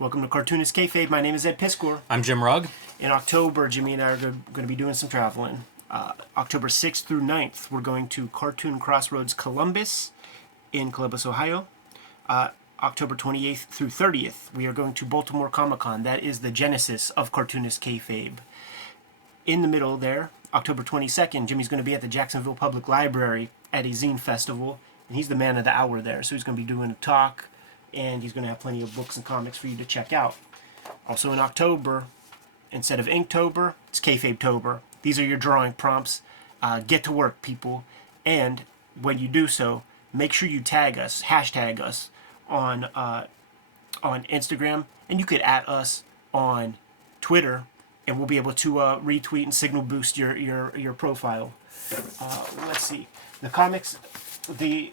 Welcome to Cartoonist Kayfabe. My name is Ed Piscor. I'm Jim Rugg. In October, Jimmy and I are going to be doing some traveling. October 6th through 9th, we're going to Cartoon Crossroads Columbus in Columbus, Ohio. October 28th through 30th, we are going to Baltimore Comic-Con. That is the genesis of Cartoonist Kayfabe. In the middle there, October 22nd, Jimmy's going to be at the Jacksonville Public Library at a zine festival, and he's the man of the hour there, so he's going to be doing a talk, and he's going to have plenty of books and comics for you to check out. Also in October, instead of Inktober, it's Kayfabe-tober. These are your drawing prompts. Get to work, people. And when you do so, make sure you tag us, hashtag us on Instagram, and you could @ us on Twitter, and we'll be able to retweet and signal boost your profile. Let's see. The comics, the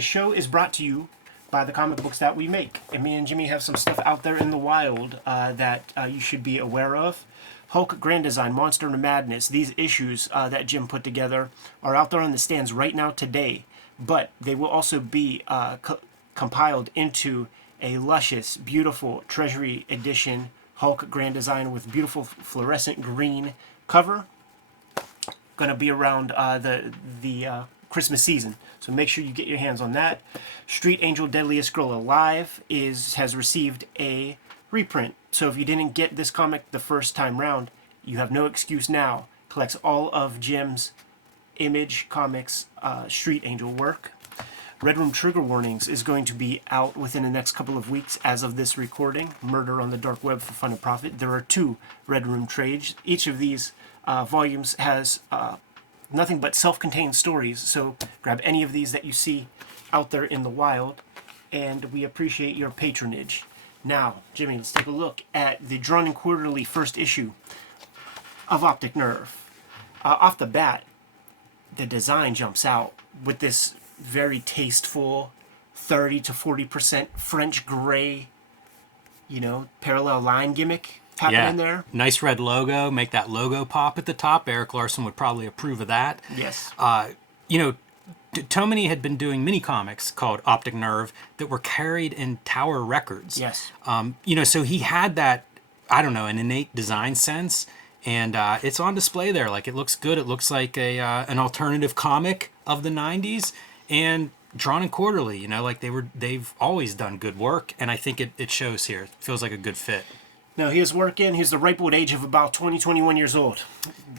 show is brought to you by the comic books that we make. And me and Jimmy have some stuff out there in the wild that you should be aware of. Hulk Grand Design, Monster and Madness, these issues that Jim put together are out there on the stands right now today. But they will also be compiled into a luscious, beautiful Treasury Edition Hulk Grand Design with beautiful fluorescent green cover. Going to be around the Christmas season, so make sure you get your hands on that. Street Angel Deadliest Girl Alive has received a reprint, so if you didn't get this comic the first time round, you have no excuse now. Collects all of Jim's Image Comics Street Angel work. Red Room Trigger Warnings is going to be out within the next couple of weeks as of this recording. Murder on the Dark Web for Fun and Profit. There are 2 Red Room trades. Each of these volumes has nothing but self-contained stories, so grab any of these that you see out there in the wild, and we appreciate your patronage. Now, Jimmy, let's take a look at the Drawn and Quarterly first issue of Optic Nerve. Off the bat, the design jumps out with this very tasteful 30 to 40% French gray, parallel line gimmick happening there. Nice red logo. Make that logo pop at the top. Eric Larson would probably approve of that. Yes. Tomine had been doing mini comics called Optic Nerve that were carried in Tower Records. Yes. So he had that, an innate design sense, and it's on display there. Like, it looks good. It looks like an alternative comic of the 90s, and Drawn and Quarterly. They've always done good work, and I think it shows here. It feels like a good fit. No, he was working. He's the ripe old age of about 20, 21 years old.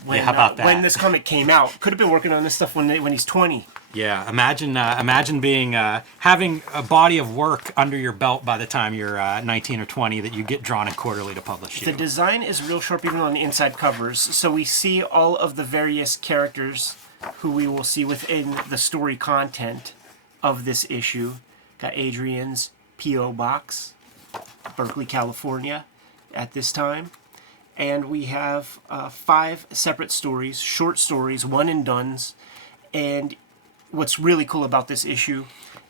How about that? When this comic came out. Could have been working on this stuff when he's 20. Yeah, imagine being having a body of work under your belt by the time you're 19 or 20 that you get Drawn and Quarterly to publish you. The design is real sharp even on the inside covers. So we see all of the various characters who we will see within the story content of this issue. Got Adrian's P.O. Box, Berkeley, California, at this time. And we have 5 separate stories, short stories, one and dones. And what's really cool about this issue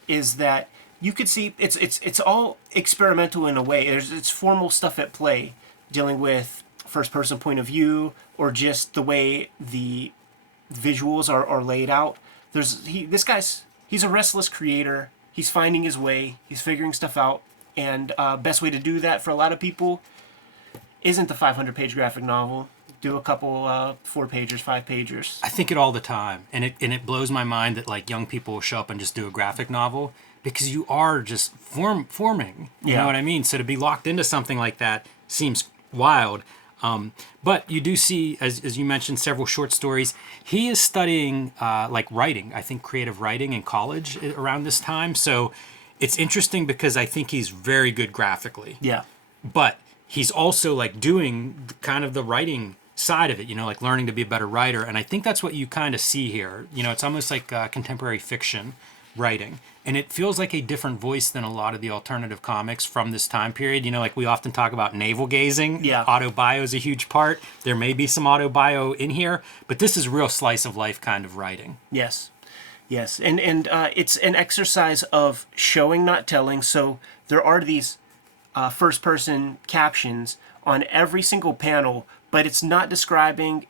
is that you could see it's all experimental in a way. It's formal stuff at play, dealing with first person point of view, or just the way the visuals are laid out. He's a restless creator. He's finding his way. He's figuring stuff out. And best way to do that for a lot of people isn't the 500-page graphic novel. Do a couple 4-pagers, 5-pagers. I think it all the time, and it blows my mind that young people will show up and just do a graphic novel, because you are just forming. You know what I mean? So to be locked into something like that seems wild. But you do see, as you mentioned, several short stories. He is studying writing, I think creative writing in college around this time. So it's interesting because I think he's very good graphically. Yeah. But he's also doing kind of the writing side of it, learning to be a better writer. And I think that's what you kind of see here. It's almost like contemporary fiction writing. And it feels like a different voice than a lot of the alternative comics from this time period. We often talk about navel gazing. Yeah. Autobio is a huge part. There may be some autobio in here, but this is real slice of life kind of writing. Yes. Yes. And it's an exercise of showing, not telling. So there are these first person captions on every single panel, but it's not describing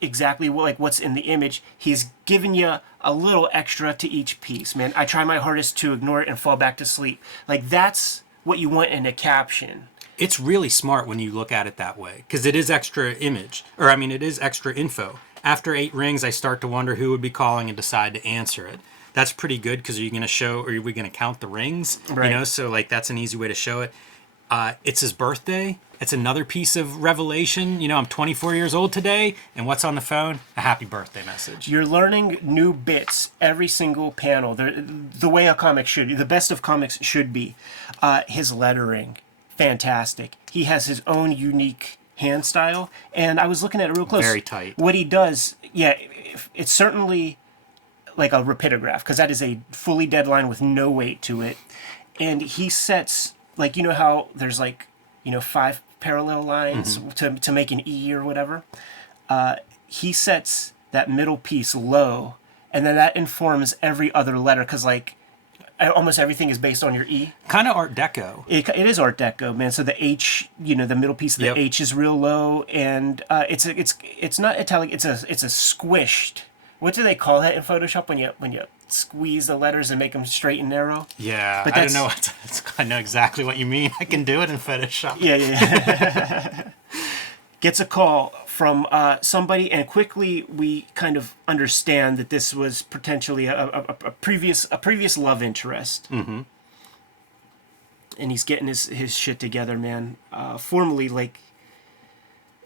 exactly what's in the image. He's giving you a little extra to each piece, man. I try my hardest to ignore it and fall back to sleep. That's what you want in a caption. It's really smart when you look at it that way, because it is extra image, or I mean, it is extra info. After 8 rings, I start to wonder who would be calling and decide to answer it. That's pretty good, because are you going to show, or are we going to count the rings? Right. You know, so like that's an easy way to show it. It's his birthday. It's another piece of revelation. You know, I'm 24 years old today, and what's on the phone? A happy birthday message. You're learning new bits every single panel. The way a comic should be, the best of comics should be. His lettering, fantastic. He has his own unique hand style, and I was looking at it real close. Very tight. What he does, yeah, it's certainly like a rapidograph, because that is a fully dead line with no weight to it. And he sets, like, you know how there's like, 5 parallel lines to make an E or whatever? He sets that middle piece low, and then that informs every other letter, because like almost everything is based on your E. Kind of Art Deco. It is Art Deco, man. So the H, the middle piece of the H is real low, and it's not italic. It's a squished. What do they call that in Photoshop when you squeeze the letters and make them straight and narrow? Yeah, But I don't know. I know exactly what you mean. I can do it in Photoshop. Yeah. Gets a call from somebody, and quickly we kind of understand that this was potentially a previous love interest. Mm-hmm. And he's getting his shit together, man. Formally, like,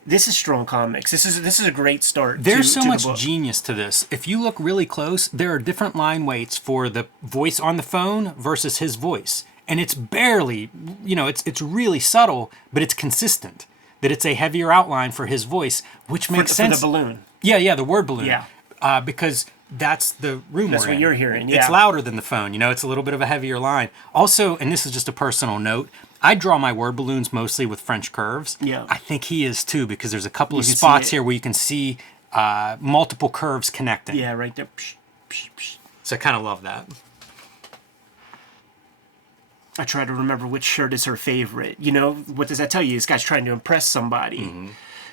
this is strong comics. This is a great start. There's so to much the book. genius to this. If you look really close, there are different line weights for the voice on the phone versus his voice. And it's barely, it's really subtle, but it's consistent. That it's a heavier outline for his voice, which makes sense. For the balloon. Yeah, the word balloon. Yeah. Because that's the room That's we're what in. you're hearing, yeah. It's louder than the phone. It's a little bit of a heavier line. Also, and this is just a personal note, I draw my word balloons mostly with French curves. Yeah. I think he is too, because there's a couple of can see spots it. here where you can see multiple curves connecting. Yeah, right there. Psh, psh, psh. So I kind of love that. I try to remember which shirt is her favorite. What does that tell you? This guy's trying to impress somebody. Mm-hmm.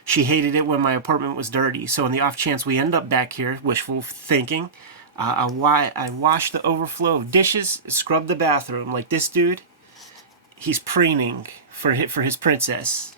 She hated it when my apartment was dirty. So in the off chance we end up back here, wishful thinking, I wash the overflow of dishes, scrub the bathroom. Like, this dude, he's preening for his princess.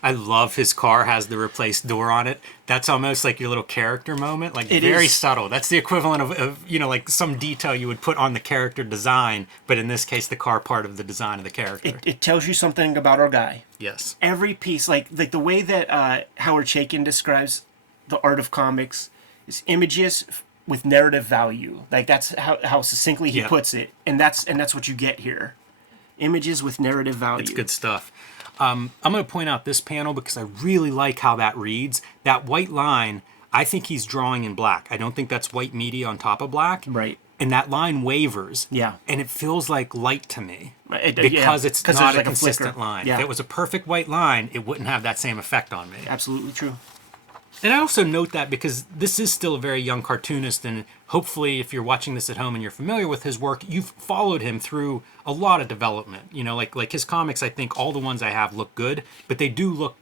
I love his car has the replaced door on it. That's almost like your little character moment. Like, It very is. subtle. That's the equivalent of like some detail you would put on the character design, but in this case, the car part of the design of the character. It tells you something about our guy. Yes. Every piece, like the way that Howard Chaykin describes the art of comics, is images with narrative value. Like, that's how succinctly he puts it, and that's what you get here. Images with narrative value. It's good stuff. I'm going to point out this panel because I really like how that reads. That white line, I think he's drawing in black. I don't think that's white media on top of black. Right. And that line wavers. Yeah. And it feels like light to me. Because It's there's not a like consistent flicker. line. Yeah. If it was a perfect white line, it wouldn't have that same effect on me. Absolutely true. And I also note that because this is still a very young cartoonist, and hopefully if you're watching this at home and you're familiar with his work, you've followed him through a lot of development. Like his comics, I think all the ones I have look good, but they do look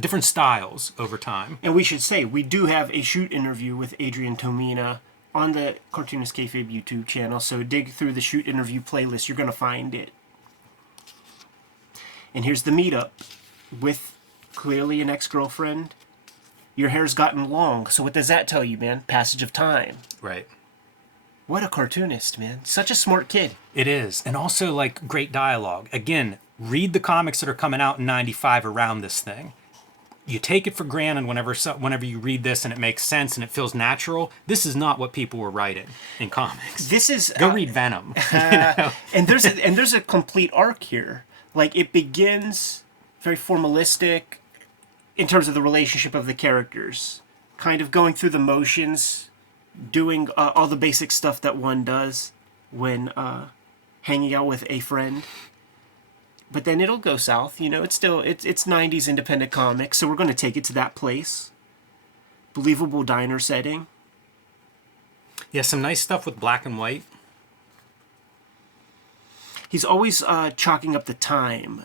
different styles over time. And we should say, we do have a shoot interview with Adrian Tomine on the Cartoonist Kayfabe YouTube channel, so dig through the shoot interview playlist, you're going to find it. And here's the meetup with clearly an ex-girlfriend. Your hair's gotten long, so what does that tell you, man? Passage of time. Right. What a cartoonist, man. Such a smart kid. It is. And also, like, great dialogue. Again, read the comics that are coming out in 95 around this thing. You take it for granted whenever you read this and it makes sense and it feels natural. This is not what people were writing in comics. This is... Go read Venom. And there's a complete arc here. Like, it begins very formalistic in terms of the relationship of the characters. Kind of going through the motions, doing all the basic stuff that one does when hanging out with a friend. But then it'll go south, it's 90s independent comics, so we're going to take it to that place. Believable diner setting. Yeah, some nice stuff with black and white. He's always chalking up the time.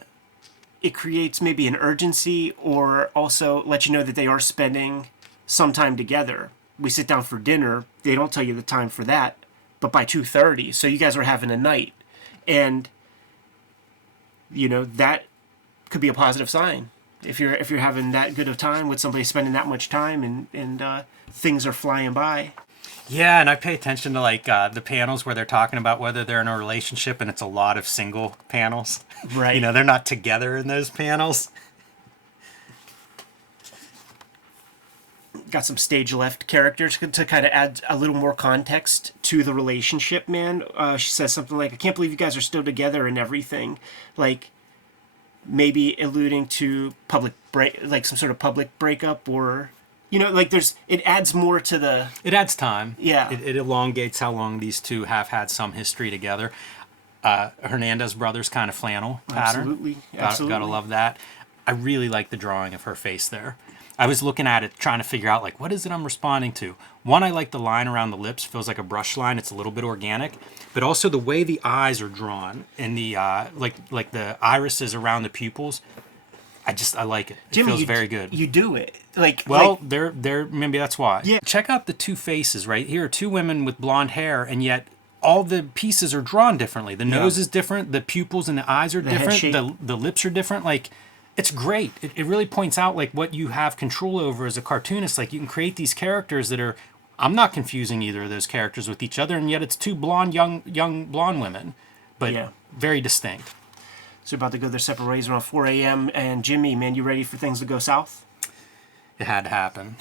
It creates maybe an urgency, or also let you know that they are spending some time together. We sit down for dinner, they don't tell you the time for that, but by 2:30, so you guys are having a night. And that could be a positive sign. If you're having that good of time with somebody spending that much time and things are flying by. Yeah, and I pay attention to like the panels where they're talking about whether they're in a relationship, and it's a lot of single panels. Right. You know, they're not together in those panels. Got some stage left characters to kind of add a little more context to the relationship, man. She says something like, I can't believe you guys are still together and everything. Like, maybe alluding to like some sort of public breakup, or, you know, like it adds more to the... It adds time. Yeah. It elongates how long these two have had some history together. Hernandez brothers kind of flannel pattern. Absolutely. Gotta love that. I really like the drawing of her face there. I was looking at it, trying to figure out, like, what is it I'm responding to? One, I like the line around the lips. Feels like a brush line. It's a little bit organic. But also the way the eyes are drawn and the, like the irises around the pupils. I like it. It Jimmy, feels very good. You do it. Like, well, they're maybe that's why. Yeah. Check out the two faces, right? Here are two women with blonde hair, and yet all the pieces are drawn differently. The nose is different. The pupils and the eyes are different. The lips are different. Like, it's great. It really points out like what you have control over as a cartoonist. Like, you can create these characters that are... I'm not confusing either of those characters with each other, and yet it's two blonde, young blonde women, but very distinct. So about to go their separate ways around 4 a.m. And Jimmy, man, you ready for things to go south? It had to happen.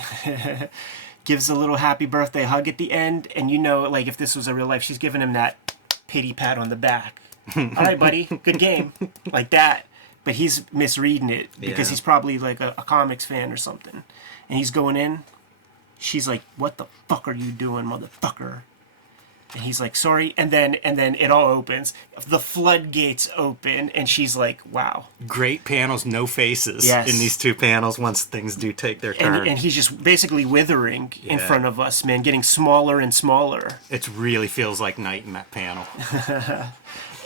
Gives a little happy birthday hug at the end, and you know, like, if this was a real life, she's giving him that pity pat on the back. All right, buddy, good game. Like that. But he's misreading it because he's probably like a comics fan or something. And he's going in. She's like, what the fuck are you doing, motherfucker? And he's like, sorry. And then it all opens. The floodgates open, and she's like, wow. Great panels, no faces in these two panels once things do take their turn. And he's just basically withering in front of us, man, getting smaller and smaller. It really feels like night in that panel.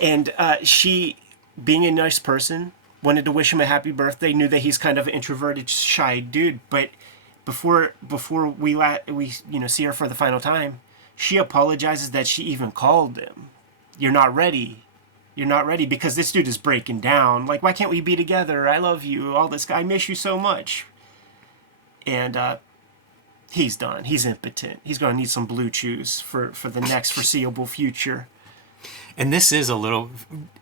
And she, being a nice person, wanted to wish him a happy birthday, knew that he's kind of an introverted, shy dude. But before we see her for the final time, she apologizes that she even called him. You're not ready. You're not ready because this dude is breaking down. Like, why can't we be together? I love you. All this. I miss you so much. And he's done. He's impotent. He's going to need some blue chews for the next foreseeable future. And this is a little...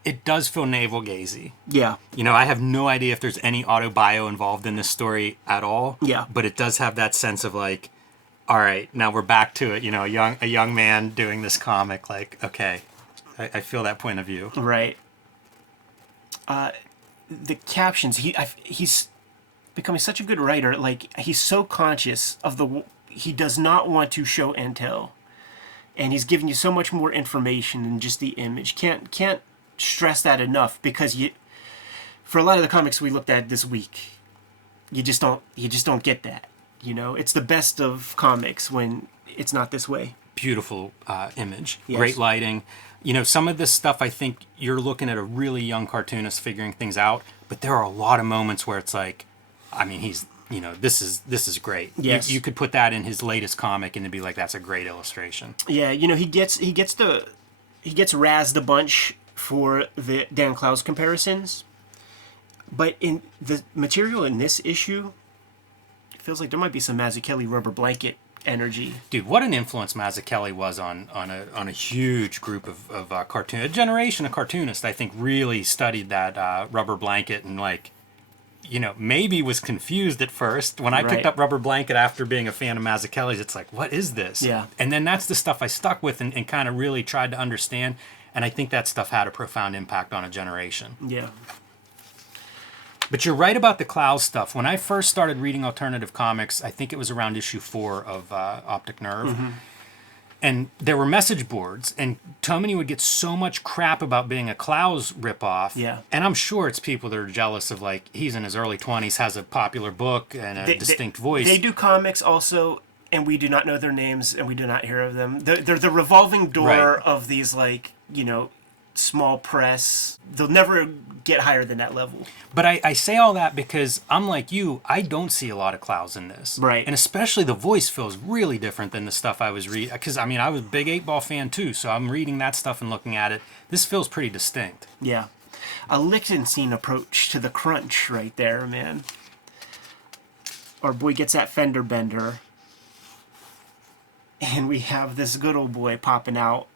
It does feel navel-gazy. Yeah. You know, I have no idea if there's any autobio involved in this story at all. Yeah. But it does have that sense of, like, all right, now we're back to it. You know, a young man doing this comic. Like, okay, I feel that point of view. Right. The captions. He's becoming such a good writer. Like, he's so conscious of he does not want to show and tell, and he's giving you so much more information than just the image. Can't stress that enough, because for a lot of the comics we looked at this week, you just don't get that. You know, it's the best of comics when it's not this way. Beautiful image. Yes. Great lighting. You know, some of this stuff, I think you're looking at a really young cartoonist figuring things out, but there are a lot of moments where it's like, I mean, this is great. Yes. You could put that in his latest comic and it'd be like, that's a great illustration. Yeah, you know, he gets razzed a bunch for the Dan Clowes comparisons, but in the material in this issue, feels like there might be some Mazzucchelli rubber blanket energy. Dude, what an influence Mazzucchelli was on a huge group of a generation of cartoonists. I think really studied that rubber blanket and, like, you know, maybe was confused at first. When I picked up Rubber Blanket after being a fan of Mazzucchelli's, it's like, what is this? Yeah. And then that's the stuff I stuck with and kind of really tried to understand. And I think that stuff had a profound impact on a generation. Yeah. But you're right about the Clowes stuff. When I first started reading alternative comics, I think it was around issue 4 of Optic Nerve. Mm-hmm. And there were message boards, and Tomine would get so much crap about being a Clowes ripoff. Yeah. And I'm sure it's people that are jealous of, like, he's in his early 20s, has a popular book and a distinct voice. They do comics also, and we do not know their names, and we do not hear of them. They're the revolving door of these, like, you know, small press. They'll never get higher than that level. But I say all that because I'm like you, I don't see a lot of Clowes in this. Right. And especially the voice feels really different than the stuff I was reading. Because, I mean, I was a big 8-Ball fan too, so I'm reading that stuff and looking at it. This feels pretty distinct. Yeah. A Lichtenstein approach to the crunch right there, man. Our boy gets that fender bender. And we have this good old boy popping out.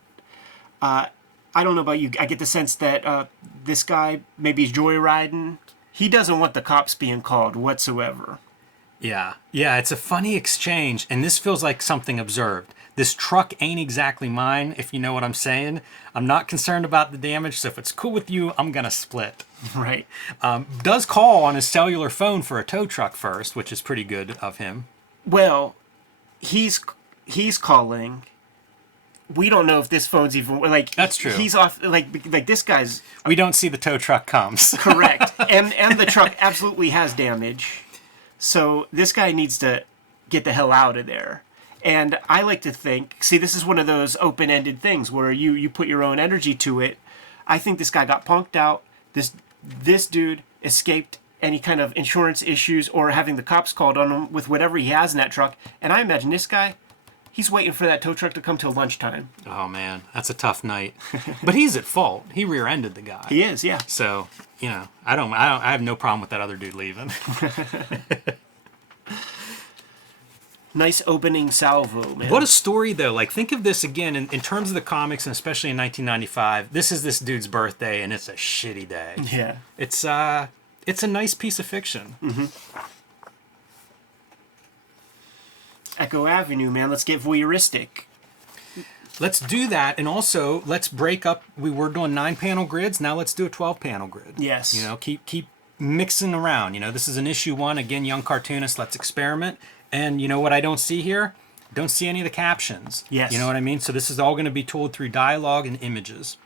I don't know about you. I get the sense that this guy, maybe he's joyriding. He doesn't want the cops being called whatsoever. Yeah. Yeah, it's a funny exchange, and this feels like something observed. This truck ain't exactly mine, if you know what I'm saying. I'm not concerned about the damage, so if it's cool with you, I'm going to split. Right. Does call on his cellular phone for a tow truck first, which is pretty good of him. Well, he's calling. We don't know if this phone's even like. That's true. He's off. Like this guy's We don't see the tow truck comes. correct, and the truck absolutely has damage. So this guy needs to get the hell out of there. And I like to think, see, this is one of those open-ended things where you put your own energy to it. I think this guy got punked out. This dude escaped any kind of insurance issues or having the cops called on him with whatever he has in that truck. And I imagine this guy, he's waiting for that tow truck to come till lunchtime. Oh man, that's a tough night. But he's at fault. He rear-ended the guy. He is, yeah. So, I have no problem with that other dude leaving. Nice opening salvo, man. What a story, though. Like, think of this again in terms of the comics, and especially in 1995. This is this dude's birthday, and it's a shitty day. Yeah. It's a nice piece of fiction. Mm-hmm. Echo Avenue, man. Let's get voyeuristic. Let's do that, and also let's break up. We were doing 9-panel grids. Now let's do a 12-panel grid. Yes. Keep mixing around. This is an issue 1. Again, young cartoonist. Let's experiment. And you know what I don't see here? Don't see any of the captions. Yes. You know what I mean? So this is all going to be told through dialogue and images.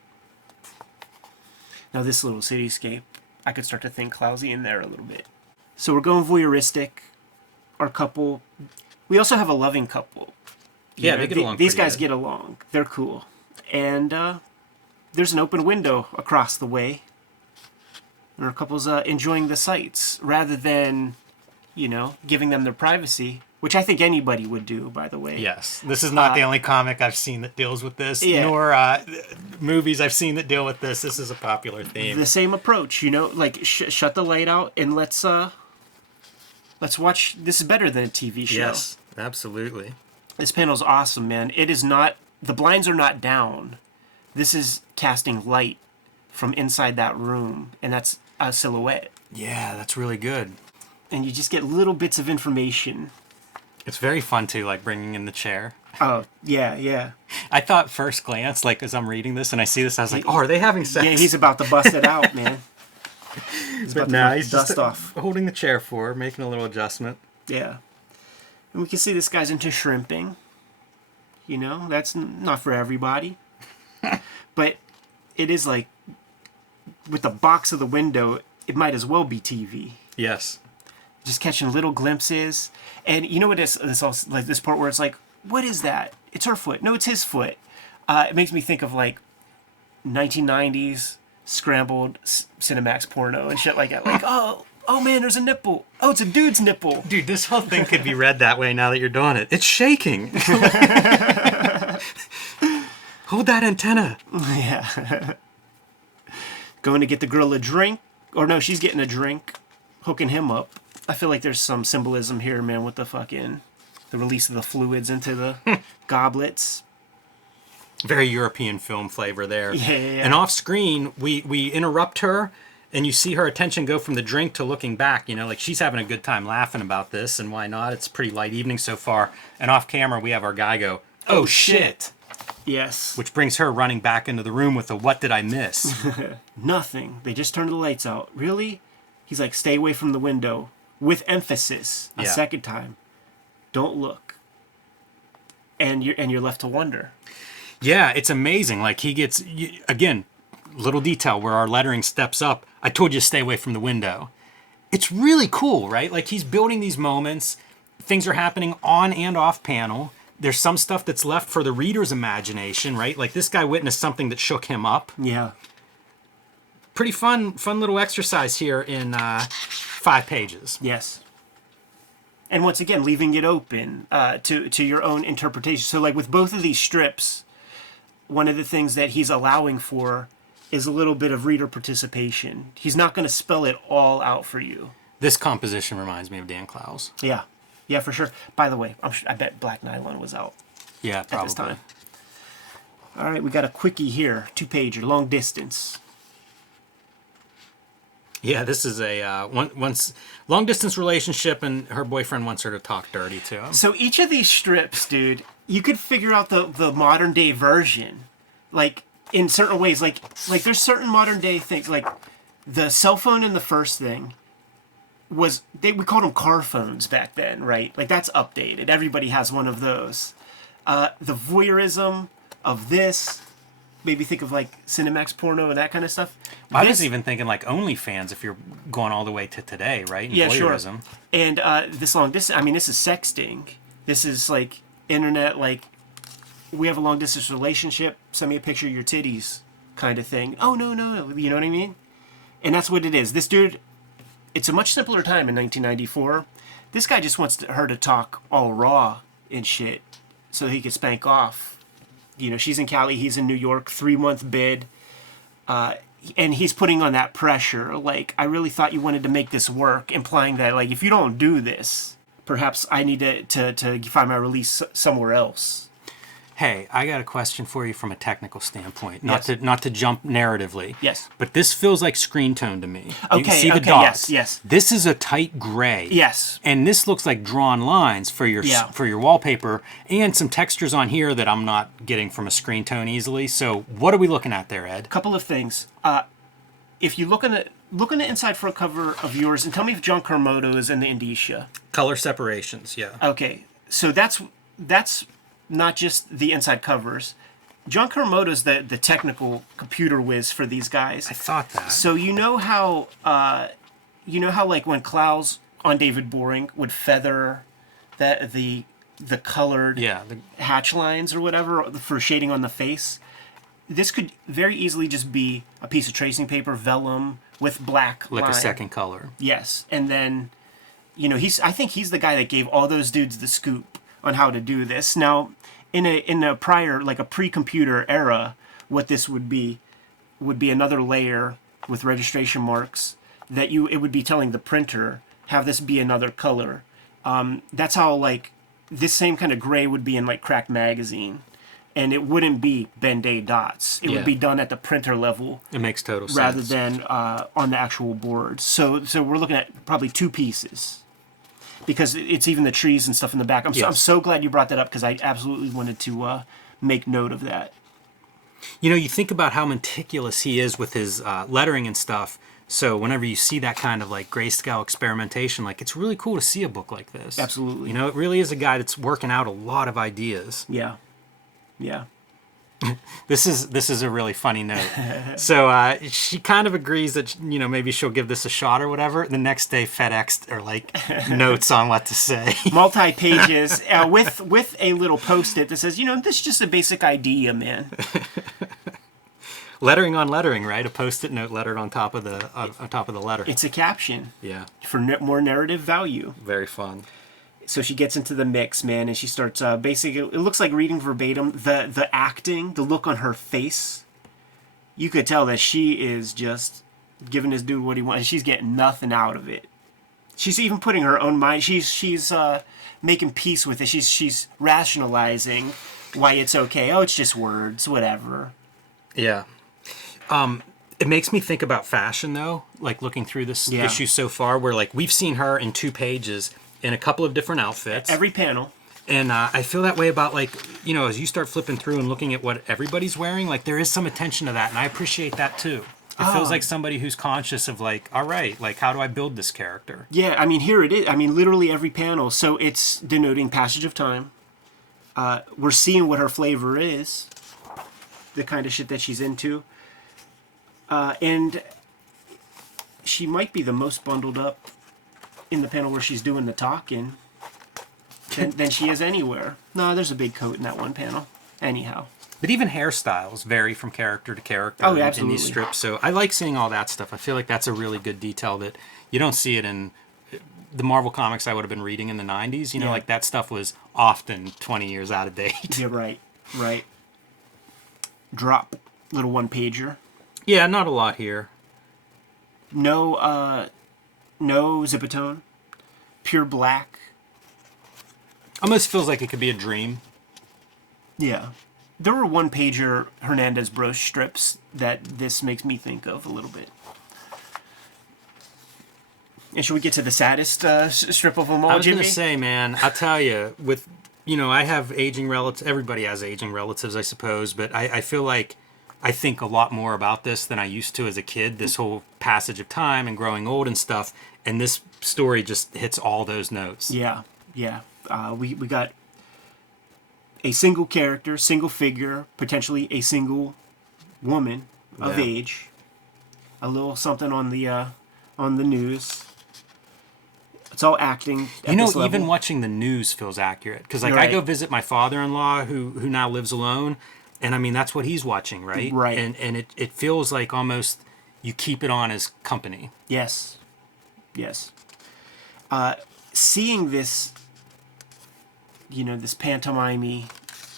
Now this little cityscape, I could start to think Clousy in there a little bit. So we're going voyeuristic. Our couple. We also have a loving couple. Yeah, they get along These pretty guys good. get along. They're cool. And there's an open window across the way. And our couple's enjoying the sights rather than, giving them their privacy, which I think anybody would do, by the way. Yes. This is not the only comic I've seen that deals with this, Yeah. nor movies I've seen that deal with this. This is a popular theme. The same approach, shut the light out and let's watch. This is better than a TV show. Yes, absolutely. This panel's awesome, man. It is not, the blinds are not down. This is casting light from inside that room, and that's a silhouette. Yeah, that's really good. And you just get little bits of information. It's very fun, too, like bringing in the chair. Oh, yeah. I thought first glance, like as I'm reading this and I see this, I was like, oh, are they having sex? Yeah, he's about to bust it out, man. He's about to he's dust just off. holding the chair forward, making a little adjustment. Yeah. And we can see this guy's into shrimping. That's not for everybody. But it is like, with the box of the window, it might as well be TV. Yes. Just catching little glimpses. And you know what this also, like this part where it's like, what is that? It's her foot. No, it's his foot. It makes me think of like 1990s scrambled Cinemax porno and shit like that. Like, oh man, there's a nipple. Oh, it's a dude's nipple. Dude, this whole thing could be read that way now that you're doing it. It's shaking. Hold that antenna. Yeah. Going to get the girl a drink. Or no, she's getting a drink. Hooking him up. I feel like there's some symbolism here, man, with the release of the fluids into the goblets. Very European film flavor there. Yeah. And off screen, we interrupt her, and you see her attention go from the drink to looking back. Like she's having a good time laughing about this, and why not? It's a pretty light evening so far. And off camera, we have our guy go, oh shit. Yes. Which brings her running back into the room with a what did I miss? Nothing. They just turned the lights out. Really? He's like, stay away from the window. With emphasis. A second time. Don't look. And you're left to wonder. Yeah, it's amazing. Like he gets, again, little detail where our lettering steps up. I told you to stay away from the window. It's really cool, right? Like he's building these moments. Things are happening on and off panel. There's some stuff that's left for the reader's imagination, right? Like this guy witnessed something that shook him up. Yeah. Pretty fun little exercise here in 5 pages. Yes. And once again, leaving it open to your own interpretation. So like with both of these strips, one of the things that he's allowing for is a little bit of reader participation. He's not going to spell it all out for you. This composition reminds me of Dan Clowes. Yeah. Yeah, for sure. By the way, I bet Black Nylon was out Yeah, probably. at this time. All right, we got a quickie here. 2-pager, long distance. Yeah, this is a once long distance relationship, and her boyfriend wants her to talk dirty to him. So each of these strips, dude, you could figure out the modern day version, like in certain ways. Like there's certain modern day things, like the cell phone in the first thing was we called them car phones back then, right? Like that's updated. Everybody has one of those. The voyeurism of this. Maybe think of like Cinemax porno and that kind of stuff. I was even thinking like OnlyFans if you're going all the way to today, right? And yeah, voyeurism. Sure. And this long distance, I mean, this is sexting. This is like internet, like we have a long distance relationship. Send me a picture of your titties, kind of thing. Oh no, you know what I mean? And that's what it is. This dude, it's a much simpler time in 1994. This guy just wants her to talk all raw and shit, so he could spank off. You know, she's in Cali, he's in New York, 3-month bid. And he's putting on that pressure. Like, I really thought you wanted to make this work, implying that, like, if you don't do this, perhaps I need to find my release somewhere else. Hey, I got a question for you from a technical standpoint. Yes. Not to jump narratively. Yes. But this feels like screen tone to me. Okay, You can see the okay, dots. yes. This is a tight gray. Yes. And this looks like drawn lines for your wallpaper, and some textures on here that I'm not getting from a screen tone easily. So what are we looking at there, Ed? Couple of things. If you look on the inside front cover of yours, and tell me if John Carmoto is in the indicia. Color separations, yeah. Okay, so that's not just the inside covers. John Carmoto's the technical computer whiz for these guys. I thought that. So you know how like when Clowes on David Boring would feather the colored hatch lines or whatever for shading on the face. This could very easily just be a piece of tracing paper, vellum with black like line. a second color. Yes, and then I think he's the guy that gave all those dudes the scoop on how to do this. Now, in a prior, like a pre-computer era, what this would be another layer with registration marks that it would be telling the printer, have this be another color. That's how, like, this same kind of gray would be in, like, Cracked Magazine. And it wouldn't be Ben-Day dots. It would be done at the printer level. It makes total sense. Rather than on the actual board. So we're looking at probably 2 pieces. Because it's even the trees and stuff in the back. I'm so glad you brought that up because I absolutely wanted to make note of that. You know, you think about how meticulous he is with his lettering and stuff. So whenever you see that kind of like grayscale experimentation, like it's really cool to see a book like this. Absolutely. You know, it really is a guy that's working out a lot of ideas. Yeah. Yeah. This is a really funny note. So she kind of agrees that, you know, maybe she'll give this a shot or whatever. The next day, FedEx or like notes on what to say. Multi-pages with a little post-it that says, you know, this is just a basic idea, man. Lettering on lettering, right? A post-it note lettered on top of the letter. It's a caption. Yeah. For more narrative value. Very fun. So she gets into the mix, man, and she starts basically, it looks like reading verbatim. The acting, the look on her face, you could tell that she is just giving this dude what he wants. She's getting nothing out of it. She's even putting her own mind. She's making peace with it. She's rationalizing why it's okay. Oh, it's just words, whatever. Yeah. It makes me think about fashion, though, like looking through this issue so far, where like we've seen her in 2 pages in a couple of different outfits. Every panel. And I feel that way about, like, you know, as you start flipping through and looking at what everybody's wearing, like there is some attention to that, and I appreciate that too. It feels like somebody who's conscious of like, all right, like how do I build this character? Yeah, I mean, here it is. I mean, literally every panel. So it's denoting passage of time. We're seeing what her flavor is, the kind of shit that she's into. And she might be the most bundled up in the panel where she's doing the talking than she is anywhere. No, there's a big coat in that one panel. Anyhow. But even hairstyles vary from character to character in these strips. So I like seeing all that stuff. I feel like that's a really good detail that you don't see it in the Marvel comics I would have been reading in the 90s. You know, like that stuff was often 20 years out of date. Yeah, right. Drop. Little 1-pager. Yeah, not a lot here. No Zipatone. Pure black. Almost feels like it could be a dream. Yeah. There were one-pager Hernandez Bros strips that this makes me think of a little bit. And should we get to the saddest strip of them all, I was Jimmy? going to say, man, I'll tell you, with, I have aging relatives. Everybody has aging relatives, I suppose. But I feel like I think a lot more about this than I used to as a kid, this whole passage of time and growing old and stuff. And this story just hits all those notes. Yeah. We got a single character, single figure, potentially a single woman of age. A little something on the news. It's all acting. Even watching the news feels accurate because, like, I go visit my father-in-law who now lives alone, and I mean that's what he's watching, right? Right. And it feels like almost you keep it on as company. Yes. Seeing this, this pantomime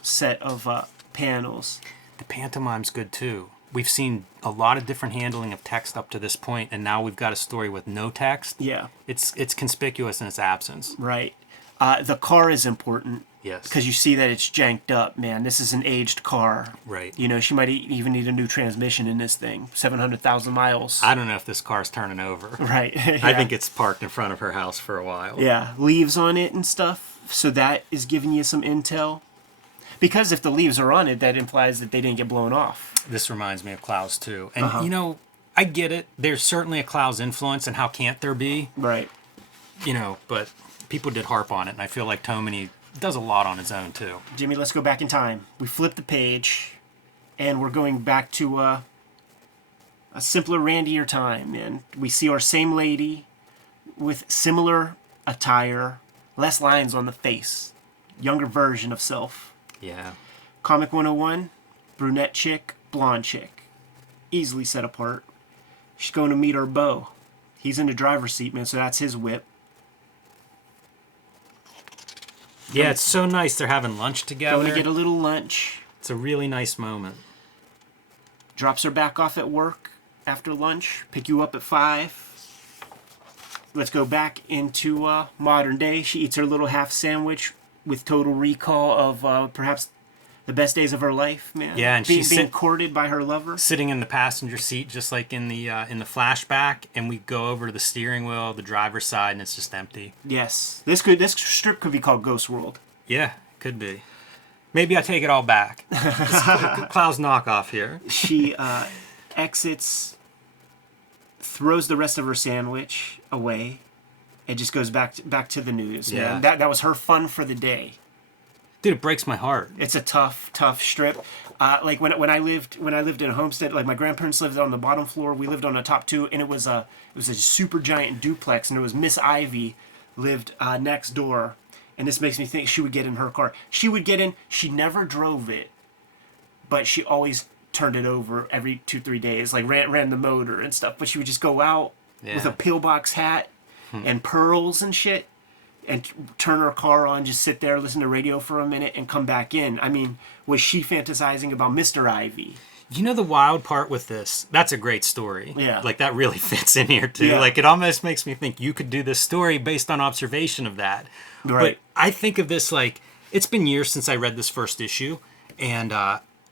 set of panels. The pantomime's good too. We've seen a lot of different handling of text up to this point, and now we've got a story with no text. Yeah. It's conspicuous in its absence. Right. The car is important. Yes. Because you see that it's janked up, man. This is an aged car. Right. She might even need a new transmission in this thing. 700,000 miles. I don't know if this car's turning over. Right. Yeah. I think it's parked in front of her house for a while. Yeah. Leaves on it and stuff. So that is giving you some intel. Because if the leaves are on it, that implies that they didn't get blown off. This reminds me of Klaus too. And I get it. There's certainly a Klaus influence, and how can't there be? Right. But people did harp on it, and I feel like Tomine does a lot on his own too. Jimmy, let's go back in time. We flip the page, and we're going back to a simpler, randier time. And we see our same lady with similar attire, less lines on the face, younger version of self. Yeah. Comic 101, brunette chick, blonde chick. Easily set apart. She's going to meet her beau. He's in the driver's seat, man, so that's his whip. Yeah, it's so nice they're having lunch together. Going to get a little lunch. It's a really nice moment. Drops her back off at work after lunch. Pick you up at 5. Let's go back into modern day. She eats her little half sandwich with total recall of perhaps the best days of her life, man. Yeah, and she's being courted by her lover. Sitting in the passenger seat, just like in the flashback, and we go over to the steering wheel, the driver's side, and it's just empty. Yes, this strip could be called Ghost World. Yeah, could be. Maybe I take it all back. Klaus knockoff here. She exits, throws the rest of her sandwich away, and just goes back to the news. Yeah, man. That was her fun for the day. Dude, it breaks my heart. It's a tough strip. Like when I lived in a homestead, like my grandparents lived on the bottom floor. We lived on the top 2, and it was a super giant duplex, and it was Miss Ivy lived next door. And this makes me think she would get in her car. She would get in. She never drove it, but she always turned it over every 2-3 days. Like ran the motor and stuff. But she would just go out with a pillbox hat and pearls and shit. And turn her car on, just sit there, listen to radio for a minute, and come back in. I mean, was she fantasizing about Mr. Ivy? The wild part with this, that's a great story. Yeah. Like, that really fits in here, too. Yeah. Like, it almost makes me think you could do this story based on observation of that. Right. But I think of this, like, it's been years since I read this first issue. And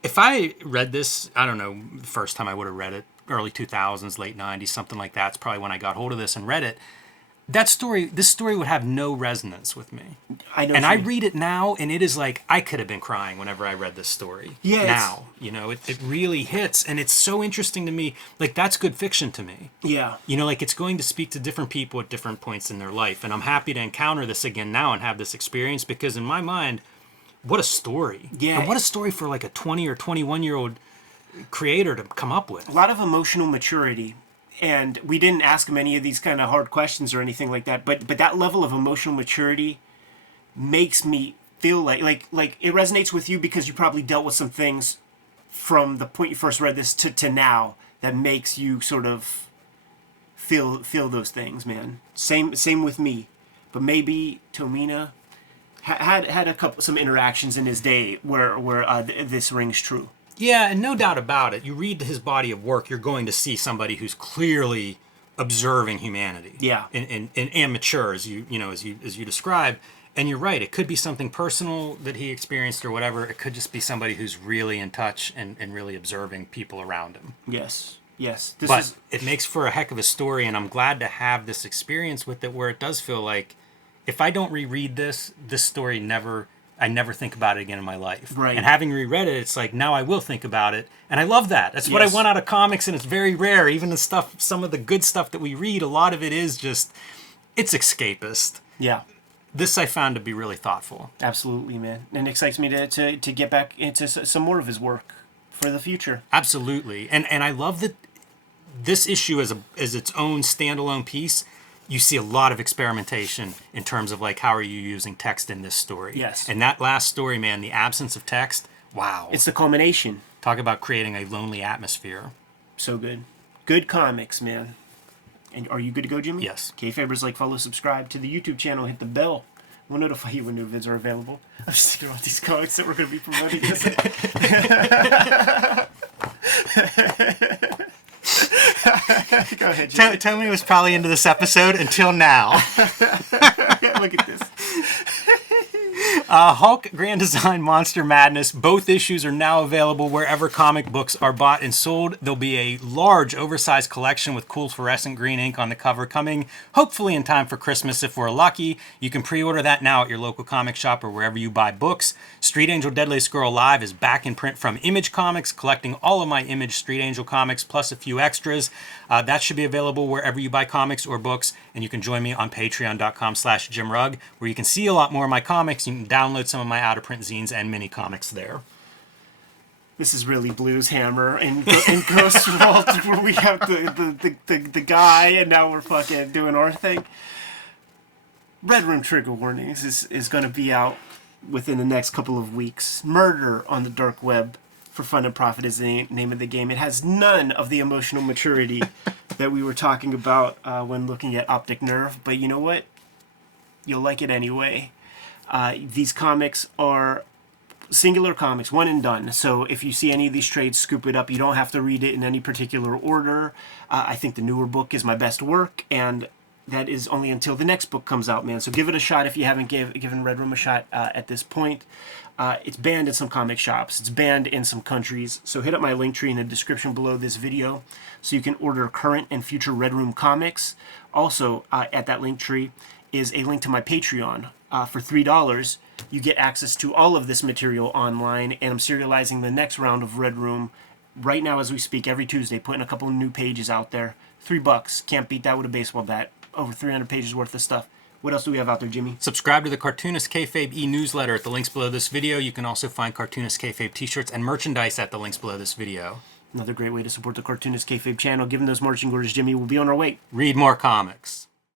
if I read this, I don't know, the first time I would have read it, early 2000s, late 90s, something like that. It's probably when I got hold of this and read it. This story would have no resonance with me. I know. And I read it now, and it is like I could have been crying whenever I read this story. Yeah. Now, it really hits, and it's so interesting to me. Like, that's good fiction to me. Yeah. Like, it's going to speak to different people at different points in their life, and I'm happy to encounter this again now and have this experience because in my mind, what a story. Yeah. And what a story for like a 20 or 21-year-old creator to come up with. A lot of emotional maturity. And we didn't ask him any of these kind of hard questions or anything like that. But that level of emotional maturity makes me feel like it resonates with you because you probably dealt with some things from the point you first read this to now that makes you sort of feel those things, man. Same with me. But maybe Tomine had some interactions in his day where this rings true. Yeah, and no doubt about it. You read his body of work, you're going to see somebody who's clearly observing humanity. Yeah. And mature, as you describe. And you're right. It could be something personal that he experienced or whatever. It could just be somebody who's really in touch and really observing people around him. Yes. It makes for a heck of a story, and I'm glad to have this experience with it where it does feel like if I don't reread this story I never think about it again in my life. Right. And having reread it, it's like now I will think about it. And I love that. That's what I want out of comics, and it's very rare. Even some of the good stuff that we read, a lot of it is just, it's escapist. Yeah. This I found to be really thoughtful. Absolutely, man. And it excites me to get back into some more of his work for the future. Absolutely. And I love that this issue as its own standalone piece, you see a lot of experimentation in terms of like how are you using text in this story. Yes. And that last story, man, the absence of text, wow. It's the culmination. Talk about creating a lonely atmosphere. So good. Good comics, man. And are you good to go, Jimmy? Yes. Kayfabers, like, follow, subscribe to the YouTube channel, hit the bell. We'll notify you when new vids are available. I'm just thinking about these comics that we're going to be promoting this. Go ahead, Jimmy. Tommy was probably into this episode until now. Look at this. Hulk Grand Design Monster Madness. Both issues are now available wherever comic books are bought and sold. There'll be a large, oversized collection with cool fluorescent green ink on the cover coming, hopefully in time for Christmas if we're lucky. You can pre-order that now at your local comic shop or wherever you buy books. Street Angel Deadliest Girl Live is back in print from Image Comics, collecting all of my Image Street Angel comics plus a few extras. That should be available wherever you buy comics or books, and you can join me on patreon.com/JimRugg, where you can see a lot more of my comics. You can download some of my out-of-print zines and mini comics there. This is really Blues Hammer and Ghost Vault, where we have the guy, and now we're fucking doing our thing. Red Room Trigger Warnings is going to be out within the next couple of weeks. Murder on the Dark Web for Fun and Profit is the name of the game. It has none of the emotional maturity that we were talking about when looking at Optic Nerve, but you know what? You'll like it anyway. These comics are singular comics, one and done. So if you see any of these trades, scoop it up. You don't have to read it in any particular order. I think the newer book is my best work, and that is only until the next book comes out, man. So give it a shot if you haven't given Red Room a shot at this point. It's banned in some comic shops. It's banned in some countries. So hit up my link tree in the description below this video so you can order current and future Red Room comics. Also, at that link tree is a link to my Patreon. For $3, you get access to all of this material online, and I'm serializing the next round of Red Room right now as we speak, every Tuesday, putting a couple of new pages out there. $3. Can't beat that with a baseball bat. Over 300 pages worth of stuff. What else do we have out there, Jimmy? Subscribe to the Cartoonist Kayfabe e-newsletter at the links below this video. You can also find Cartoonist Kayfabe t-shirts and merchandise at the links below this video. Another great way to support the Cartoonist Kayfabe channel. Given those marching orders, Jimmy, we'll be on our way. Read more comics.